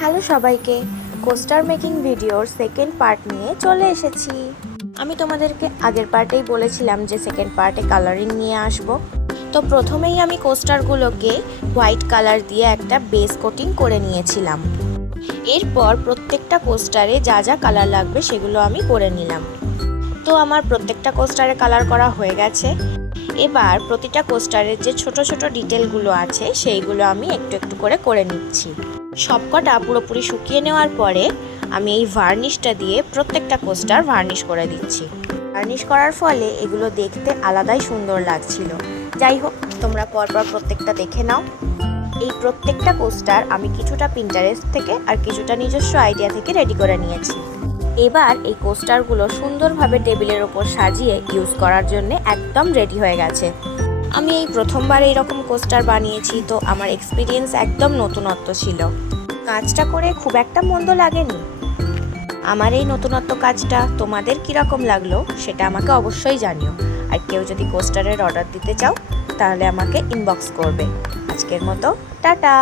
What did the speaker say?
Hello সবাইকে, coaster making ভিডিওর second part নিয়ে চলে এসেছি। আমি তোমাদেরকে আগের পার্টেই বলেছিলাম যে সেকেন্ড পার্টে কালারিং নিয়ে আসব। তো প্রথমেই আমি কোস্টারগুলোকে হোয়াইট কালার দিয়ে একটা বেস কোটিং করে নিয়েছিলাম। এরপর প্রত্যেকটা কোস্টারে যা যা কালার লাগবে সেগুলো আমি করে নিলাম। তো আমার প্রত্যেকটা কোস্টারে কালার করা হয়ে গেছে। এবার প্রতিটা কোস্টারের যে ছোট ছোট ডিটেলগুলো আছে সেইগুলো আমি একটু একটু করে নিচ্ছি। সবকটা পুরোপুরি শুকিয়ে নেওয়ার পরে আমি এই ভার্নিশটা দিয়ে প্রত্যেকটা কোস্টার ভার্নিশ করে দিচ্ছি। ভার্নিশ করার ফলে এগুলো দেখতে আলাদাই সুন্দর লাগছিল। যাই হোক, তোমরা পরপর প্রত্যেকটা দেখে নাও। এই প্রত্যেকটা কোস্টার আমি কিছুটা পিন্টারেস্ট থেকে আর কিছুটা নিজস্ব আইডিয়া থেকে রেডি করে নিয়েছি। এবার এই কোস্টারগুলো সুন্দরভাবে টেবিলের ওপর সাজিয়ে ইউজ করার জন্য একদম রেডি হয়ে গেছে। আমি এই প্রথমবার এইরকম কোস্টার বানিয়েছি, তো আমার এক্সপিরিয়েন্স একদম নতুনত্ব ছিল। কাজটা করে খুব একটা মন্দ লাগেনি। আমার এই নতুনত্ব কাজটা তোমাদের কীরকম লাগলো সেটা আমাকে অবশ্যই জানিও। আর কেউ যদি কোস্টারের অর্ডার দিতে চাও তাহলে আমাকে ইনবক্স করবে। আজকের মতো টাটা।